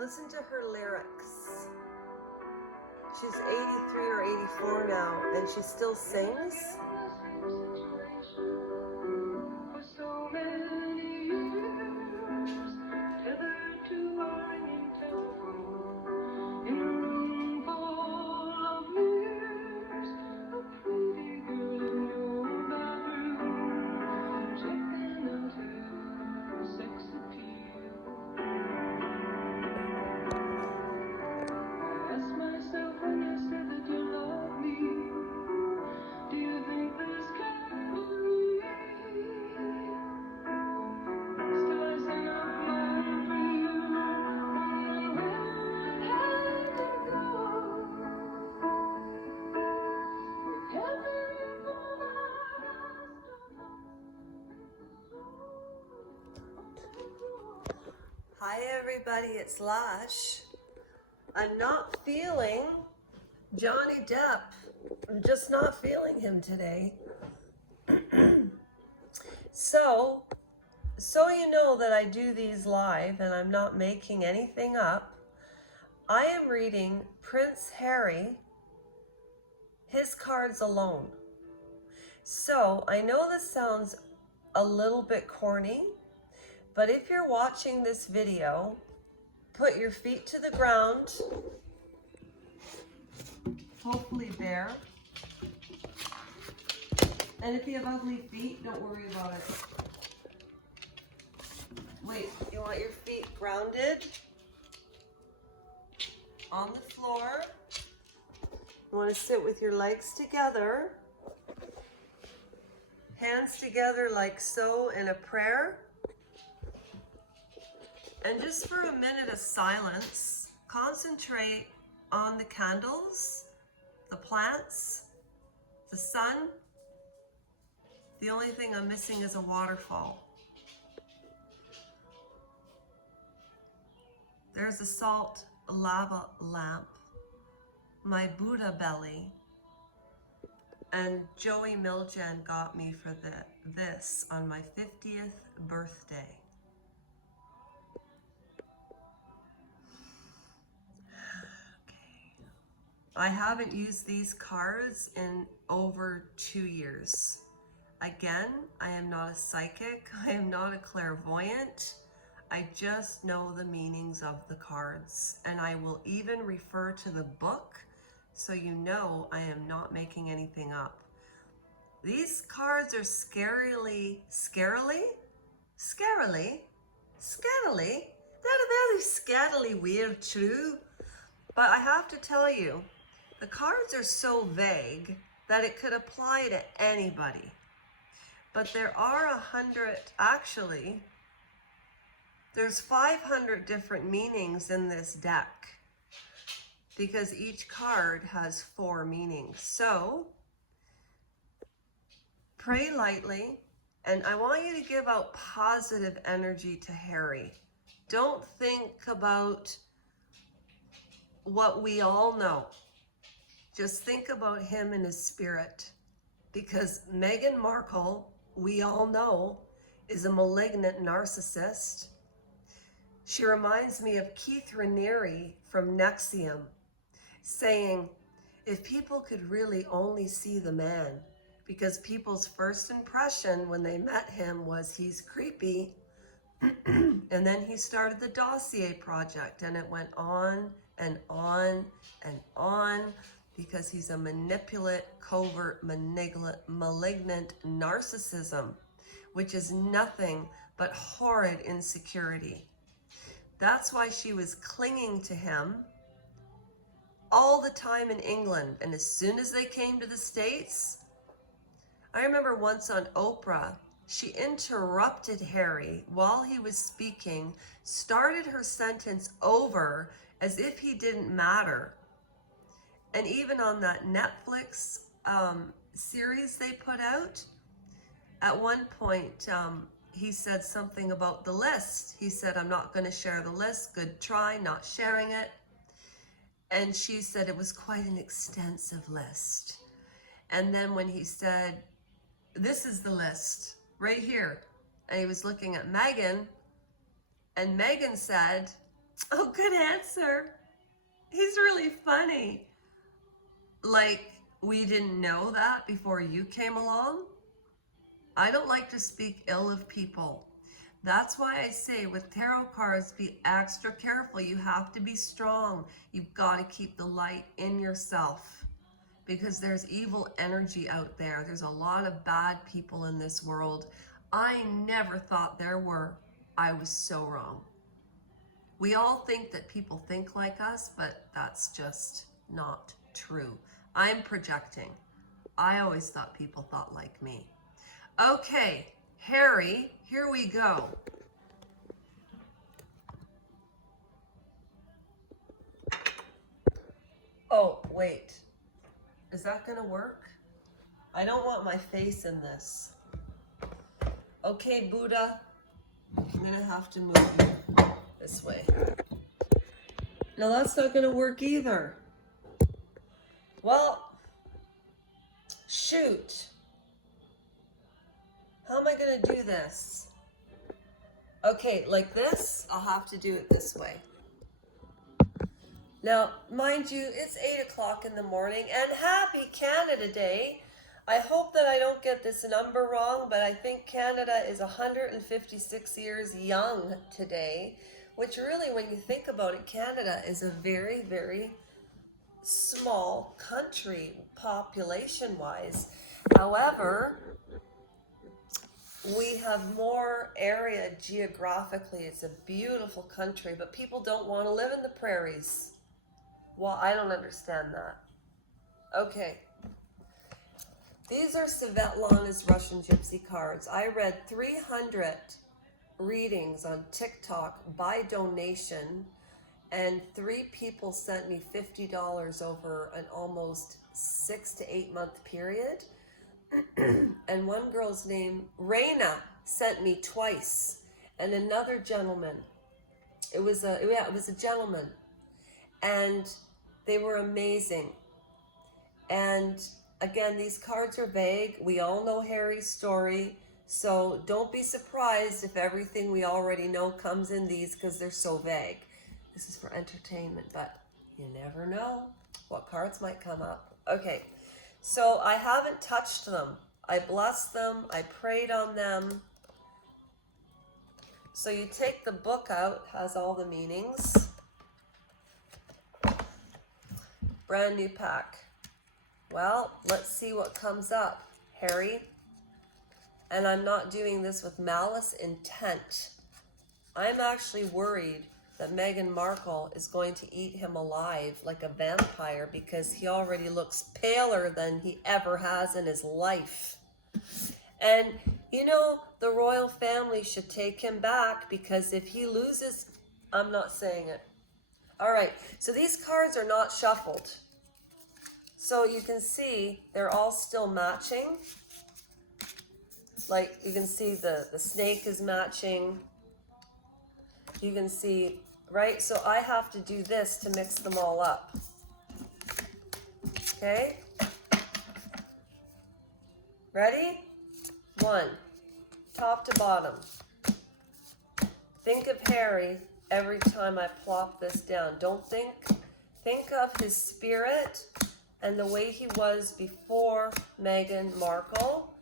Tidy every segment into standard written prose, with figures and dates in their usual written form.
Listen to her lyrics. She's 83 or 84 now, and she still sings. Hi everybody, it's Lash. I'm not feeling Johnny Depp. I'm just not feeling him today. So you know that I do these live and I'm not making anything up. I am reading Prince Harry, his cards alone. So I know this sounds a little bit corny, but if you're watching this video, put your feet to the ground, hopefully bare. And if you have ugly feet, don't worry about it. Wait, you want your feet grounded on the floor. You want to sit with your legs together, hands together like so in a prayer. And just for a minute of silence, concentrate on the candles, the plants, the sun. The only thing I'm missing is a waterfall. There's a salt lava lamp, my Buddha belly, and Joey Miljan got me for this on my 50th birthday. Okay. I haven't used these cards in over 2 years. Again, I am not a psychic, I am not a clairvoyant. I just know the meanings of the cards, and I will even refer to the book so you know I am not making anything up. These cards are scarily, they're very scarily weird too. But I have to tell you, the cards are so vague that it could apply to anybody. But there are 100, actually, there's 500 different meanings in this deck because each card has 4 meanings. So pray lightly, and I want you to give out positive energy to Harry. Don't think about what we all know. Just think about him and his spirit, because Meghan Markle, we all know, is a malignant narcissist. She reminds me of Keith Raniere from NXIVM saying, if people could really only see the man, because people's first impression when they met him was he's creepy, and then he started the Dossier Project, and it went on and on and on, because he's a manipulate, covert, malignant narcissism, which is nothing but horrid insecurity. That's why she was clinging to him all the time in England. And as soon as they came to the States, I remember once on Oprah, she interrupted Harry while he was speaking, started her sentence over as if he didn't matter. And even on that Netflix series they put out, at one point, he said something about the list. He said, I'm not going to share the list. Good try, not sharing it. And she said it was quite an extensive list. And then when he said, this is the list right here, and he was looking at Meghan, and Meghan said, Oh, good answer. He's really funny. Like, we didn't know that before you came along? I don't like to speak ill of people. That's why I say with tarot cards, be extra careful. You have to be strong. You've got to keep the light in yourself because there's evil energy out there. There's a lot of bad people in this world. I never thought there were. I was so wrong. We all think that people think like us, but that's just not true. I'm projecting. I always thought people thought like me. Okay, Harry, here we go. Oh, wait. Is that gonna work? I don't want my face in this. Okay, Buddha, I'm gonna have to move you this way. No, that's not gonna work either. Well, shoot. How am I gonna do this? Okay, like this, I'll have to do it this way. Now, mind you, it's 8 o'clock in the morning, and happy Canada Day. I hope that I don't get this number wrong, but I think Canada is 156 years young today, which really, when you think about it, Canada is a very, very small country population-wise. However, we have more area geographically. It's a beautiful country, but people don't want to live in the prairies. Well, I don't understand that. Okay. These are Svetlana's Russian Gypsy cards. I read 300 readings on TikTok by donation, and 3 people sent me $50 over an almost 6 to 8 month period. And one girl's name, Reina, sent me twice. And another gentleman. It was a gentleman. And they were amazing. And again, these cards are vague. We all know Harry's story. So don't be surprised if everything we already know comes in these because they're so vague. This is for entertainment, but you never know what cards might come up. Okay, so I haven't touched them. I blessed them. I prayed on them. So you take the book out, has all the meanings. Brand new pack. Well, let's see what comes up, Harry. And I'm not doing this with malice intent. I'm actually worried that Meghan Markle is going to eat him alive like a vampire because he already looks paler than he ever has in his life. And, you know, the royal family should take him back because if he loses, I'm not saying it. All right, so these cards are not shuffled. So you can see they're all still matching. Like you can see the snake is matching. You can see, right? So I have to do this to mix them all up. Okay? Ready? 1, top to bottom. Think of Harry every time I plop this down. Don't think of his spirit and the way he was before Meghan Markle.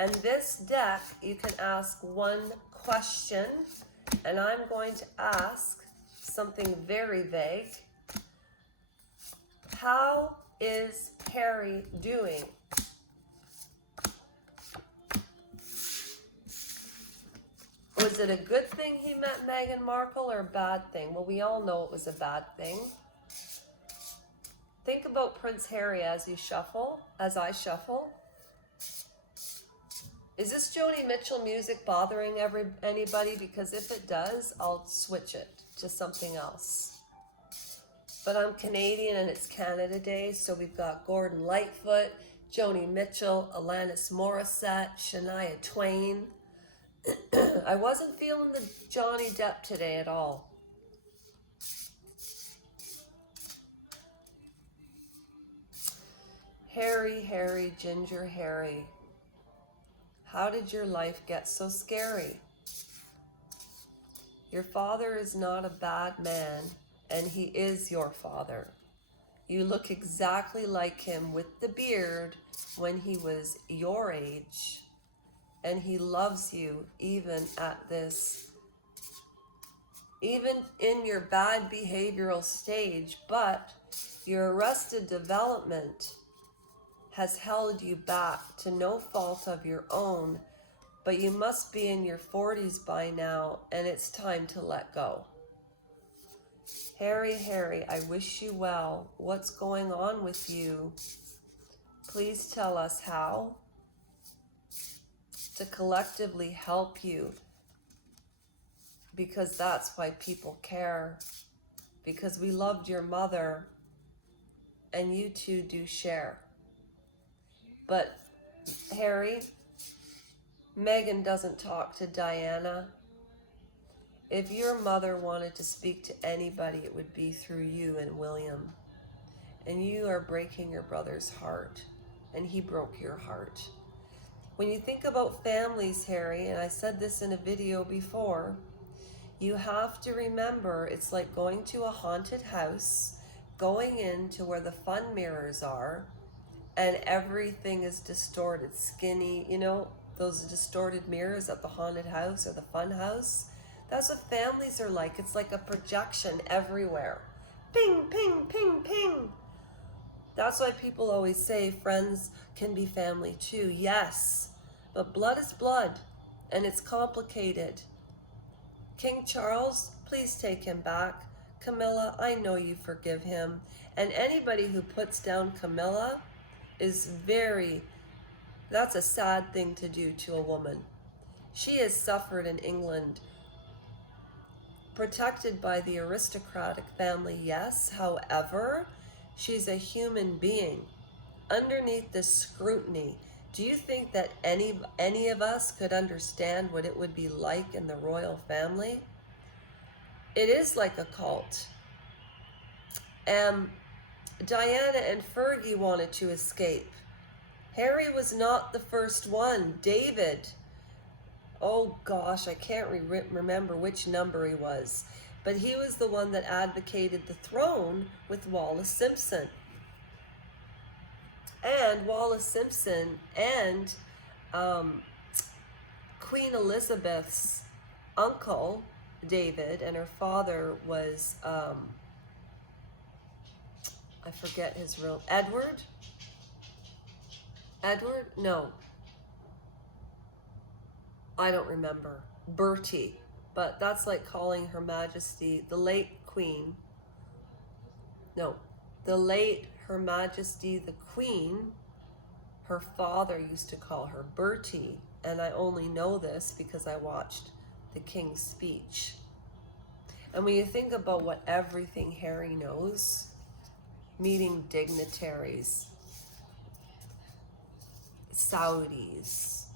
And this deck, you can ask one question, and I'm going to ask something very vague. How is Harry doing? Was it a good thing he met Meghan Markle or a bad thing? Well, we all know it was a bad thing. Think about Prince Harry as you shuffle, as I shuffle. Is this Joni Mitchell music bothering anybody? Because if it does, I'll switch it to something else. But I'm Canadian and it's Canada Day, so we've got Gordon Lightfoot, Joni Mitchell, Alanis Morissette, Shania Twain. I wasn't feeling the Johnny Depp today at all. Harry, Harry, Ginger Harry. How did your life get so scary? Your father is not a bad man, and he is your father. You look exactly like him with the beard when he was your age, and he loves you even at this, even in your bad behavioral stage, but your arrested development has held you back to no fault of your own, but you must be in your 40s by now, and it's time to let go. Harry, I wish you well. What's going on with you? Please tell us how to collectively help you, because that's why people care, because we loved your mother, and you two do share. But Harry, Megan doesn't talk to Diana. If your mother wanted to speak to anybody, it would be through you and William. And you are breaking your brother's heart, and he broke your heart. When you think about families, Harry, and I said this in a video before, you have to remember it's like going to a haunted house, going into where the fun mirrors are, and everything is distorted, skinny, you know, those distorted mirrors at the haunted house or the fun house. That's what families are like. It's like a projection everywhere. Ping, ping, ping, ping. That's why people always say friends can be family too. Yes, but blood is blood, and it's complicated. King Charles, please take him back. Camilla, I know you forgive him. And anybody who puts down Camilla is that's a sad thing to do to a woman. She has suffered in England, protected by the aristocratic family, yes. However, she's a human being underneath this scrutiny. Do you think that any of us could understand what it would be like in the royal family? It is like a cult. Diana and Fergie wanted to escape. Harry was not the first one. David, oh gosh, I can't remember which number he was, but he was the one that advocated the throne with Wallis Simpson. And Wallis Simpson and Queen Elizabeth's uncle, David, and her father was, I forget his real, Edward? No. I don't remember. Bertie. But that's like calling Her Majesty, the late Queen. No. The late Her Majesty the Queen, her father used to call her Bertie. And I only know this because I watched the King's Speech. And when you think about what everything Harry knows, meeting dignitaries, Saudis,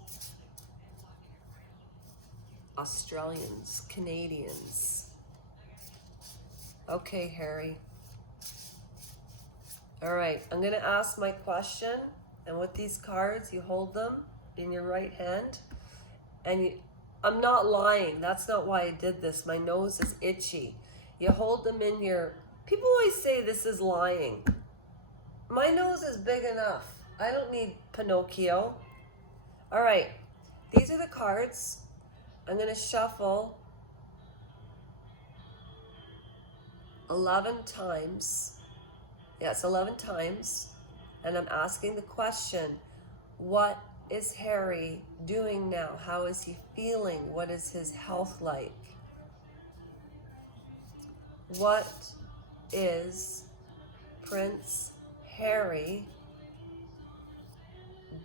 Australians, Canadians. Okay, Harry. All right, I'm gonna ask my question, and with these cards, you hold them in your right hand, and I'm not lying, that's not why I did this. My nose is itchy. You hold them in your, people always say this is lying. My nose is big enough. I don't need Pinocchio. All right, these are the cards. I'm gonna shuffle 11 times. Yes, 11 times. And I'm asking the question, what is Harry doing now? How is he feeling? What is his health like? What is Prince Harry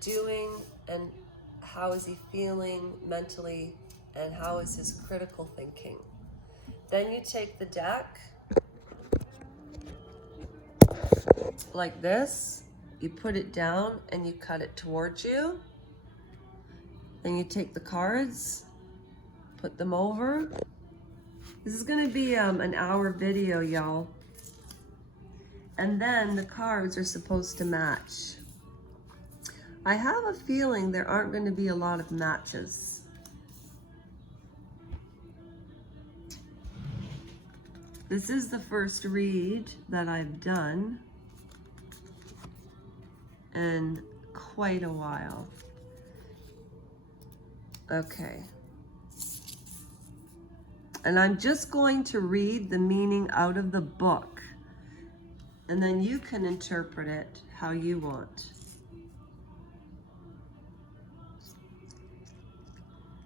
doing, and how is he feeling mentally, and how is his critical thinking? Then you take the deck like this, you put it down and you cut it towards you. Then you take the cards, put them over. This is gonna be an hour video, y'all. And then the cards are supposed to match. I have a feeling there aren't going to be a lot of matches. This is the first read that I've done in quite a while. Okay. And I'm just going to read the meaning out of the book, and then you can interpret it how you want.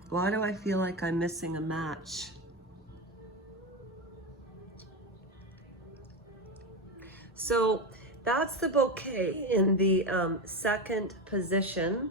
Why do I feel like I'm missing a match? So that's the bouquet in the second position.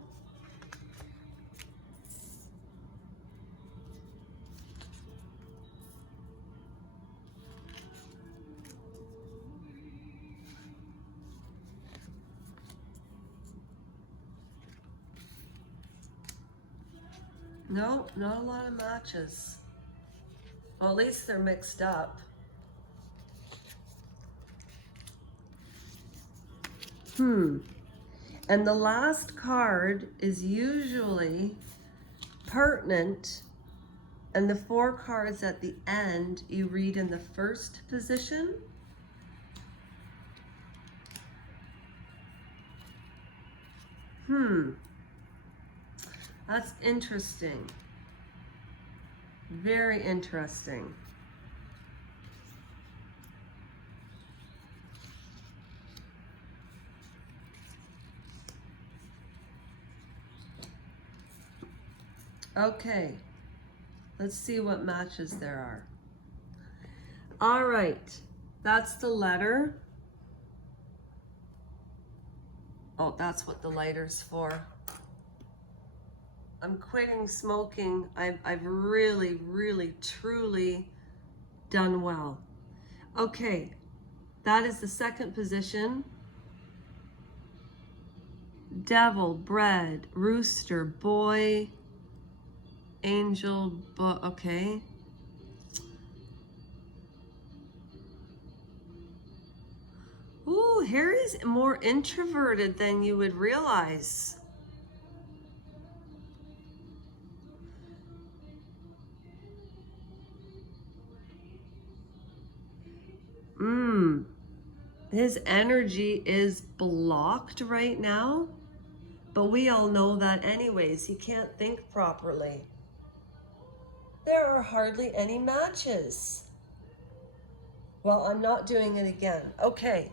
No, not a lot of matches. Well, at least they're mixed up. And the last card is usually pertinent, and the 4 cards at the end you read in the first position. That's interesting. Very interesting. Okay, let's see what matches there are. All right, that's the letter. Oh, that's what the lighter's for. I'm quitting smoking. I've really, really, truly done well. Okay, that is the second position. Devil, bread, rooster, boy, angel, okay. Ooh, Harry's more introverted than you would realize. His energy is blocked right now, but we all know that anyways. He can't think properly. There are hardly any matches. Well, I'm not doing it again. Okay.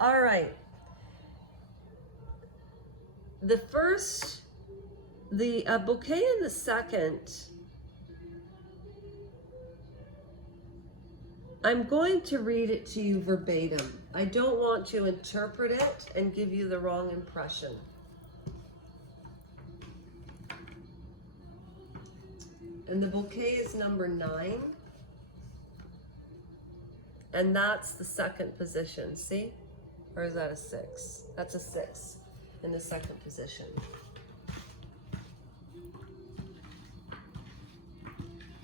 All right. The first, the bouquet in the second, I'm going to read it to you verbatim. I don't want to interpret it and give you the wrong impression. And the bouquet is number 9. And that's the second position, see? Or is that a 6? That's a 6 in the second position.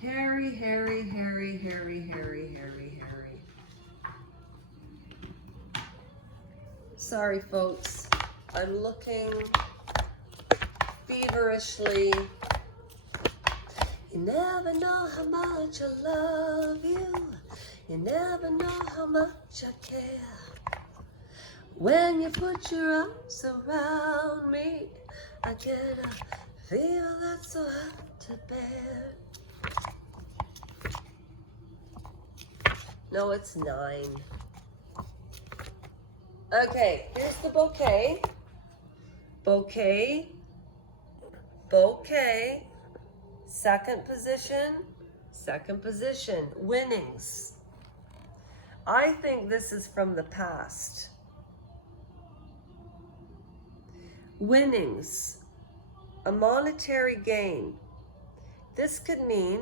Harry, Harry, Harry, Harry, Harry, Harry, Harry. Sorry, folks. I'm looking feverishly. You never know how much I love you. You never know how much I care. When you put your arms around me, I get a feel that's so hard to bear. No, it's 9. Okay, here's the bouquet. Bouquet. Bouquet. Second position. Second position. Winnings. I think this is from the past. Winnings. A monetary gain. This could mean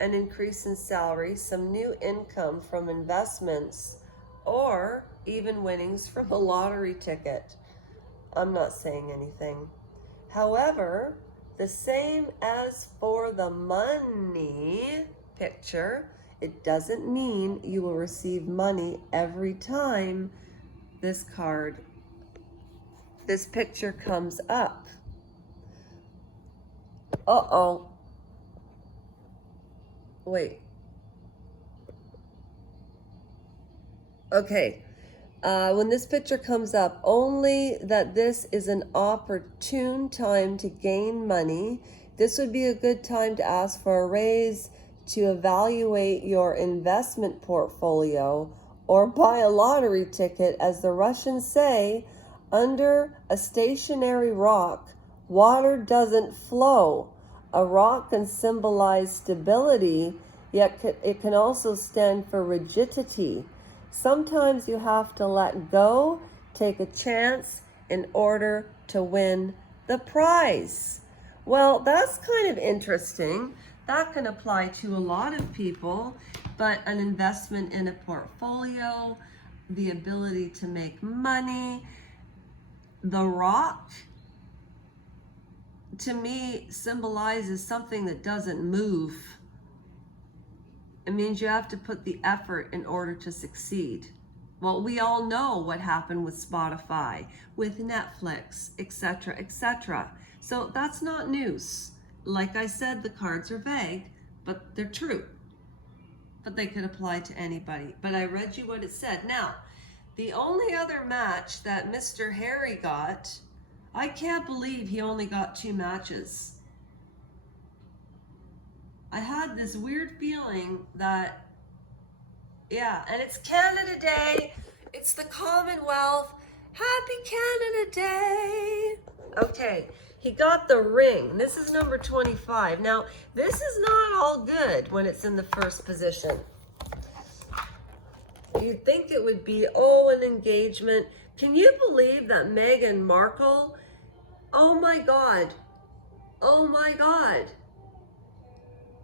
an increase in salary, some new income from investments, or even winnings from a lottery ticket. I'm not saying anything. However, the same as for the money picture, it doesn't mean you will receive money every time this picture comes up. Uh-oh. Wait. Okay. When this picture comes up, only that this is an opportune time to gain money. This would be a good time to ask for a raise, to evaluate your investment portfolio, or buy a lottery ticket. As the Russians say, under a stationary rock, water doesn't flow. A rock can symbolize stability, yet it can also stand for rigidity. Sometimes you have to let go, take a chance in order to win the prize. Well, that's kind of interesting. That can apply to a lot of people, but an investment in a portfolio, the ability to make money, the rock, to me, symbolizes something that doesn't move. It means you have to put the effort in order to succeed. Well, we all know what happened with Spotify, with Netflix, etc., etc. So that's not news. Like I said, the cards are vague, but they're true. But they could apply to anybody. But I read you what it said. Now, the only other match that Mr. Harry got, I can't believe he only got 2 matches. I had this weird feeling that, yeah, and it's Canada Day. It's the Commonwealth. Happy Canada Day. Okay, he got the ring. This is number 25. Now, this is not all good when it's in the first position. You'd think it would be, oh, an engagement. Can you believe that Meghan Markle, oh my God, oh my God.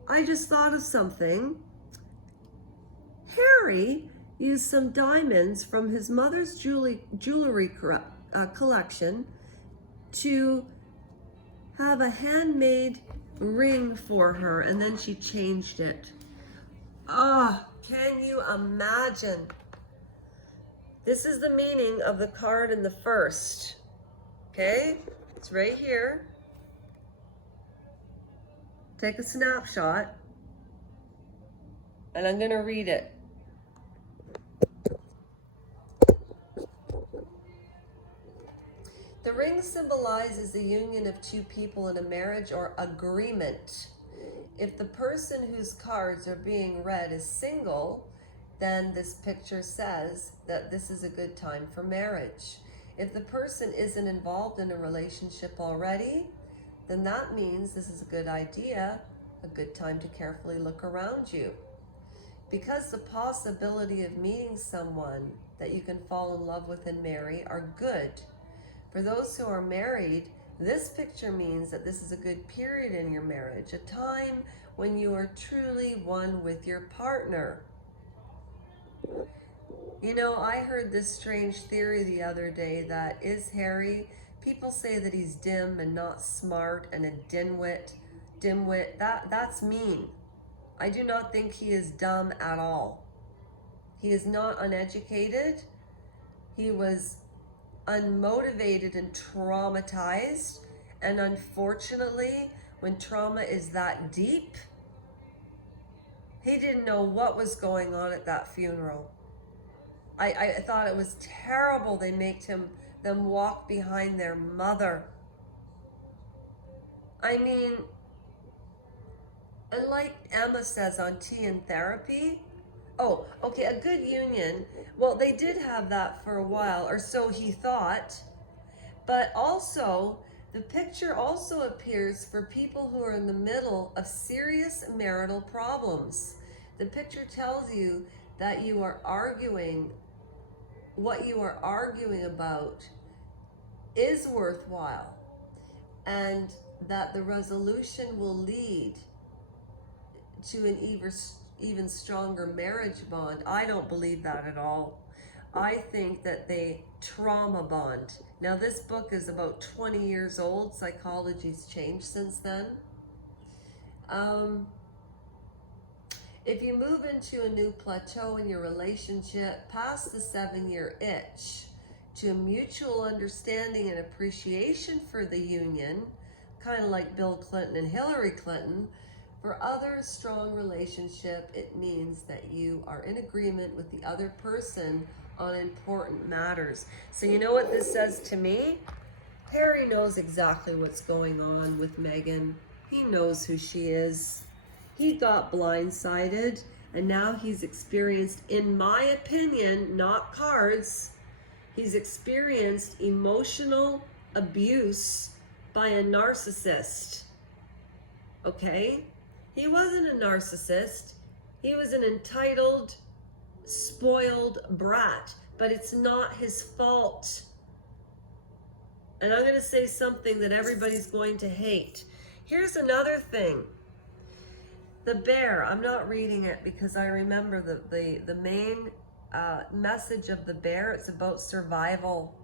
I just thought of something. Harry used some diamonds from his mother's jewelry collection to have a handmade ring for her, and then she changed it. Can you imagine? This is the meaning of the card in the first. Okay, it's right here. Take a snapshot, and I'm going to read it. The ring symbolizes the union of 2 people in a marriage or agreement. If the person whose cards are being read is single, then this picture says that this is a good time for marriage. If the person isn't involved in a relationship already, then that means this is a good idea, a good time to carefully look around you. Because the possibility of meeting someone that you can fall in love with and marry are good. For those who are married, this picture means that this is a good period in your marriage, a time when you are truly one with your partner. You know, I heard this strange theory the other day that is Harry, people say that he's dim and not smart and a dimwit. That's mean. I do not think he is dumb at all. He is not uneducated. He was unmotivated and traumatized, and unfortunately, when trauma is that deep, he didn't know what was going on at that funeral. I thought it was terrible they made them walk behind their mother. I mean, and like Emma says on Tea and Therapy, oh, okay, a good union. Well, they did have that for a while, or so he thought. But also, the picture also appears for people who are in the middle of serious marital problems. The picture tells you that you are arguing, what you are arguing about is worthwhile, and that the resolution will lead to an even stronger marriage bond. I don't believe that at all. I think that they trauma bond. Now, this book is about 20 years old. Psychology's changed since then. If you move into a new plateau in your relationship, past the 7-year itch, to a mutual understanding and appreciation for the union, kind of like Bill Clinton and Hillary Clinton, For other strong relationship, it means that you are in agreement with the other person on important matters. So you know what this says to me? Harry knows exactly what's going on with Megan. He knows who she is. He got blindsided, and now he's experienced, in my opinion, not cards, he's experienced emotional abuse by a narcissist. Okay? He wasn't a narcissist. He was an entitled, spoiled brat, but it's not his fault. And I'm going to say something that everybody's going to hate. Here's another thing. The bear, I'm not reading it because I remember the main message of the bear. It's about survival.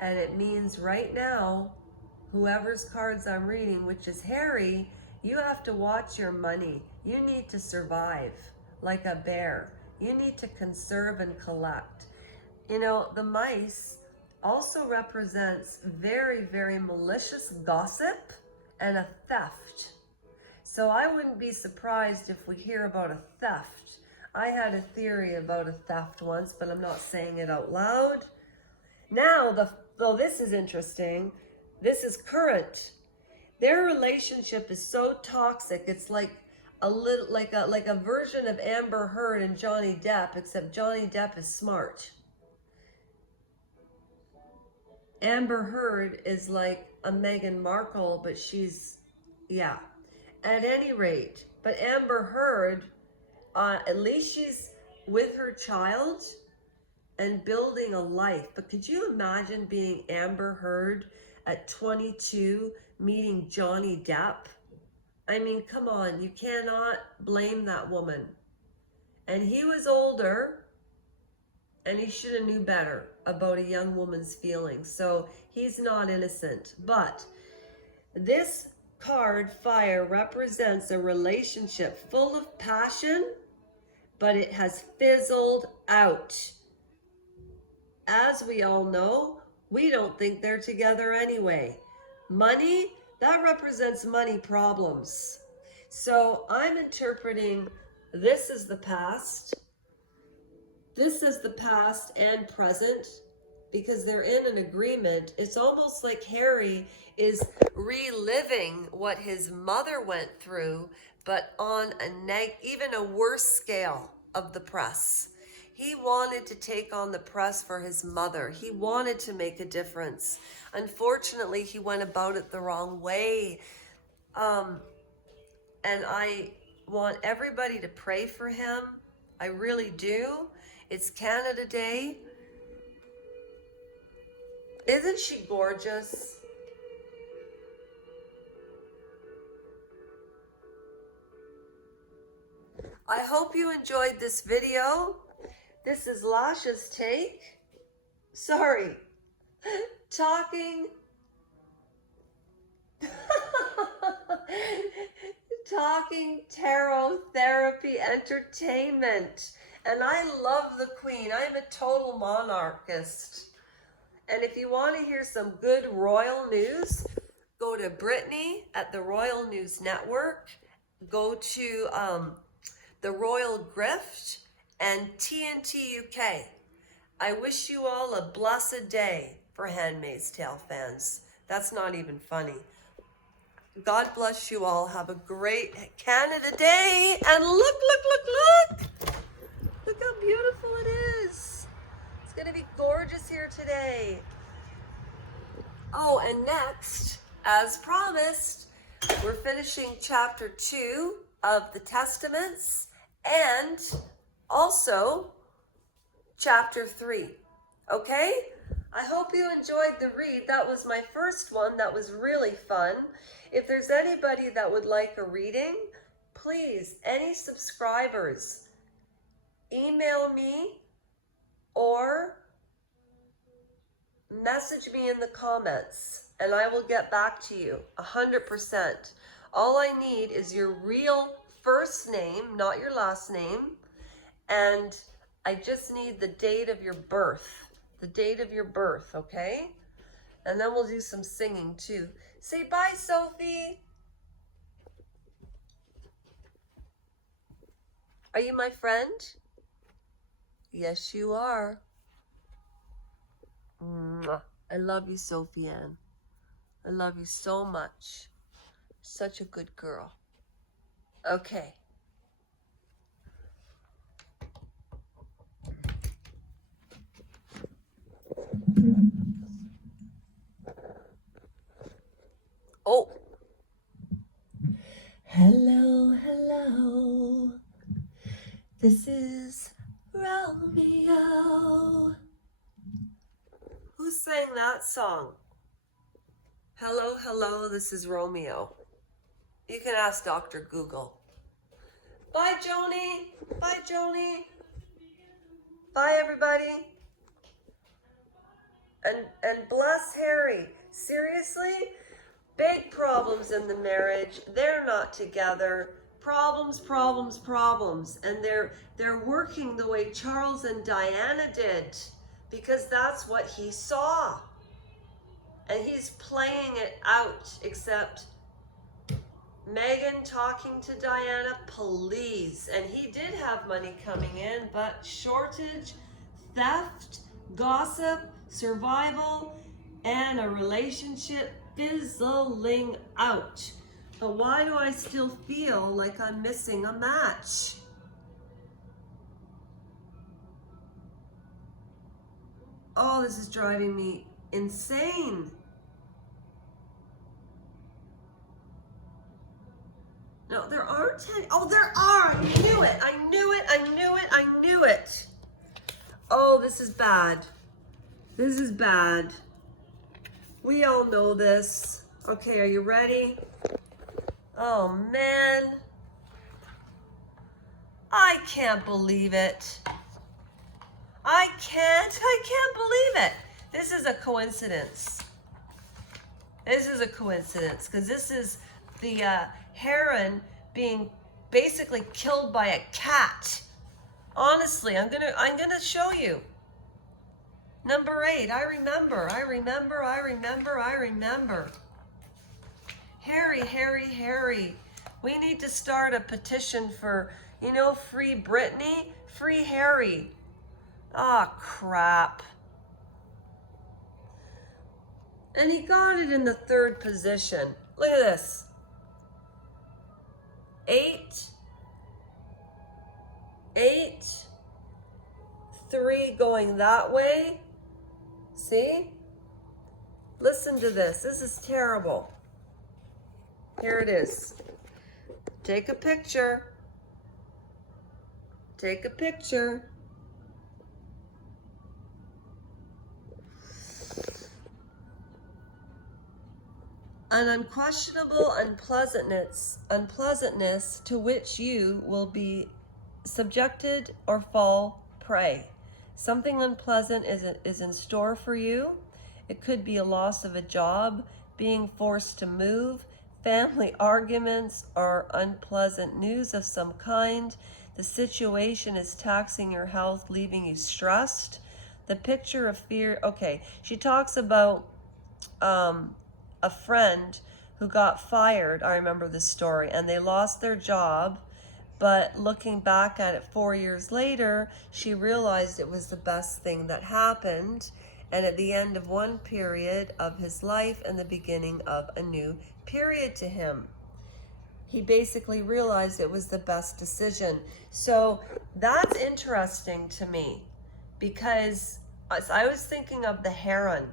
And it means right now, whoever's cards I'm reading, which is Harry, you have to watch your money. You need to survive like a bear. You need to conserve and collect. You know, the mice also represents very, very malicious gossip and a theft. So I wouldn't be surprised if we hear about a theft. I had a theory about a theft once, but I'm not saying it out loud. Now, though this is interesting, this is current. Their relationship is so toxic, it's like a little like a version of Amber Heard and Johnny Depp, except Johnny Depp is smart. Amber Heard is like a Meghan Markle, but she's, yeah. At any rate, but Amber Heard, at least she's with her child and building a life. But could you imagine being Amber Heard at 22, meeting Johnny Depp? I mean, come on, you cannot blame that woman. And he was older, and he should have knew better about a young woman's feelings. So he's not innocent. But this card, fire, represents a relationship full of passion, but it has fizzled out. As we all know, we don't think they're together anyway. Money, that represents money problems. So I'm interpreting this as the past. This is the past and present, because they're in an agreement. It's almost like Harry is reliving what his mother went through, but on even a worse scale of the press. He wanted to take on the press for his mother. He wanted to make a difference. Unfortunately, he went about it the wrong way. And I want everybody to pray for him. I really do. It's Canada Day. Isn't she gorgeous? I hope you enjoyed this video. This is Lasha's take. Sorry. Talking tarot therapy entertainment. And I love the Queen. I am a total monarchist. And if you want to hear some good royal news, go to Brittany at the Royal News Network. Go to the Royal Grift and TNT UK. I wish you all a blessed day for Handmaid's Tale fans. That's not even funny. God bless you all. Have a great Canada Day. And look. Look how beautiful it is. It's going to be gorgeous here today. Oh, and next, as promised, we're finishing chapter 2 of the Testaments and also chapter 3. Okay? I hope you enjoyed the read. That was my first one. That was really fun. If there's anybody that would like a reading, please, any subscribers, email me or message me in the comments and I will get back to you 100%. All I need is your real first name, not your last name, and I just need the date of your birth. The date of your birth, okay? And then we'll do some singing too. Say bye, Sophie. Are you my friend? Yes, you are. Mwah. I love you, Sophie Ann. I love you so much. Such a good girl. Okay. Oh. Hello, hello. This is Romeo. Who sang that song? Hello, hello, this is Romeo. You can ask Dr. Google. Bye, Joni. Bye, Joni. Bye, everybody. And bless Harry. Seriously? Big problems in the marriage. They're not together. Problems, problems, problems. And they're working the way Charles and Diana did, because that's what he saw. And he's playing it out, except Meghan talking to Diana, please. And he did have money coming in, but shortage, theft, gossip, survival, and a relationship fizzling out. But why do I still feel like I'm missing a match? Oh, this is driving me insane. No, there aren't any. Oh, there are. I knew it. I knew it. I knew it. I knew it. Oh, this is bad. This is bad. We all know this. Okay, are you ready? Oh, man. I can't believe it. I can't believe it. This is a coincidence. This is a coincidence, because this is the heron being basically killed by a cat. Honestly, I'm gonna show you. Number 8, I remember. Harry. We need to start a petition for, free Britney, free Harry. Ah, crap. And he got it in the 3rd position. Look at this. 8, 3 going that way. See? Listen to this. This is terrible. Here it is. Take a picture. Take a picture. An unquestionable unpleasantness to which you will be subjected or fall prey. Something unpleasant is in store for you. It could be a loss of a job, being forced to move, family arguments, or unpleasant news of some kind. The situation is taxing your health, leaving you stressed. The picture of fear. Okay, she talks about a friend who got fired. I remember this story, and they lost their job. But looking back at it 4 years later, she realized it was the best thing that happened. And at the end of one period of his life and the beginning of a new period to him, he basically realized it was the best decision. So that's interesting to me, because I was thinking of the heron,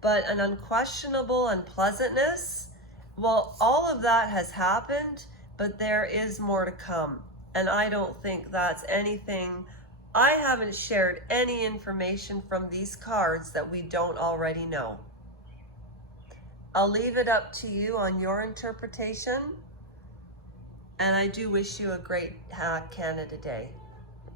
but an unquestionable unpleasantness, well, all of that has happened, but there is more to come. And I don't think that's anything. I haven't shared any information from these cards that we don't already know. I'll leave it up to you on your interpretation. And I do wish you a great Canada Day.